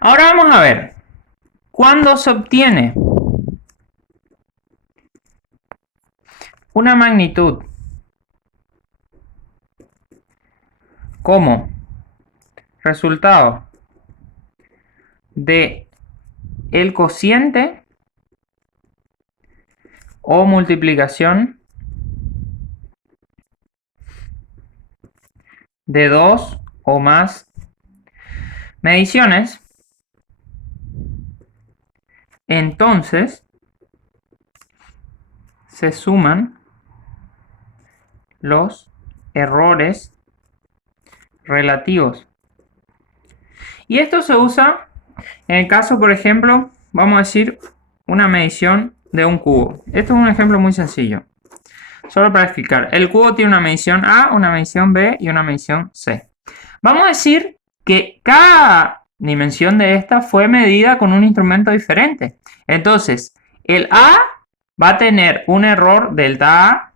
Ahora vamos a ver, ¿cuándo se obtiene una magnitud como resultado de el cociente o multiplicación de dos o más mediciones? Entonces se suman los errores relativos. Y esto se usa en el caso, por ejemplo, vamos a decir una medición de un cubo. Esto es un ejemplo muy sencillo. Solo para explicar. El cubo tiene una medición A, una medición B y una medición C. Vamos a decir que cada dimensión de esta fue medida con un instrumento diferente. Entonces, el A va a tener un error delta A,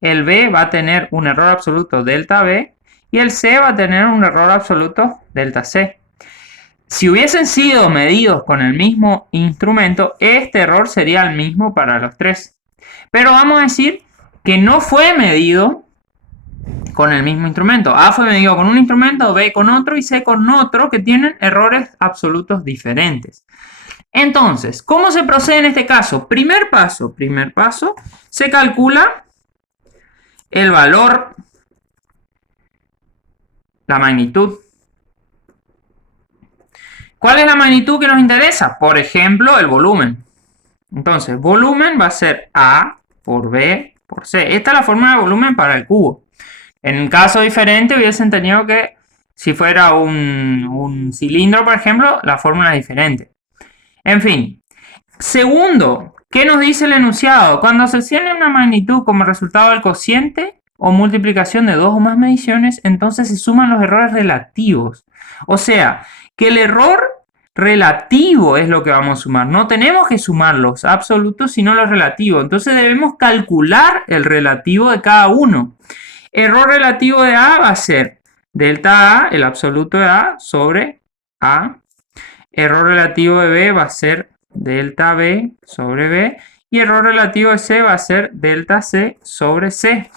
el B va a tener un error absoluto delta B y el C va a tener un error absoluto delta C. Si hubiesen sido medidos con el mismo instrumento, este error sería el mismo para los tres. Pero vamos a decir que no fue medido con el mismo instrumento. A fue medido con un instrumento, B con otro y C con otro, que tienen errores absolutos diferentes. Entonces, ¿cómo se procede en este caso? Primer paso, se calcula el valor, la magnitud. ¿Cuál es la magnitud que nos interesa? Por ejemplo, el volumen. Entonces, volumen va a ser A por B por C. Esta es la fórmula de volumen para el cubo. En un caso diferente hubiesen tenido que, si fuera un cilindro, por ejemplo, la fórmula es diferente. En fin. Segundo, ¿qué nos dice el enunciado? Cuando se tiene una magnitud como resultado del cociente o multiplicación de dos o más mediciones, entonces se suman los errores relativos. O sea, que el error relativo es lo que vamos a sumar. No tenemos que sumar los absolutos, sino los relativos. Entonces debemos calcular el relativo de cada uno. Error relativo de A va a ser delta A, el absoluto de A, sobre A. Error relativo de B va a ser delta B sobre B. Y error relativo de C va a ser delta C sobre C.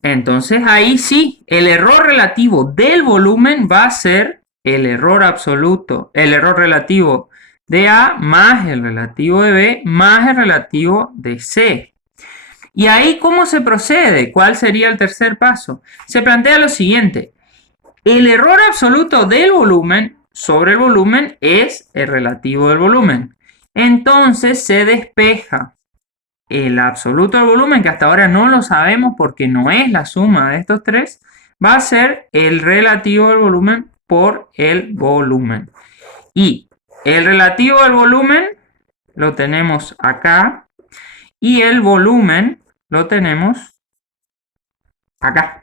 Entonces ahí sí, el error relativo del volumen va a ser el error absoluto, el error relativo de A más el relativo de B más el relativo de C. Y ahí, ¿cómo se procede? ¿Cuál sería el tercer paso? Se plantea lo siguiente. El error absoluto del volumen sobre el volumen es el relativo del volumen. Entonces se despeja el absoluto del volumen, que hasta ahora no lo sabemos porque no es la suma de estos tres, va a ser el relativo del volumen por el volumen. Y el relativo del volumen lo tenemos acá y el volumen lo tenemos acá.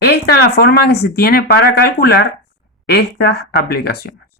Esta es la forma que se tiene para calcular estas aplicaciones.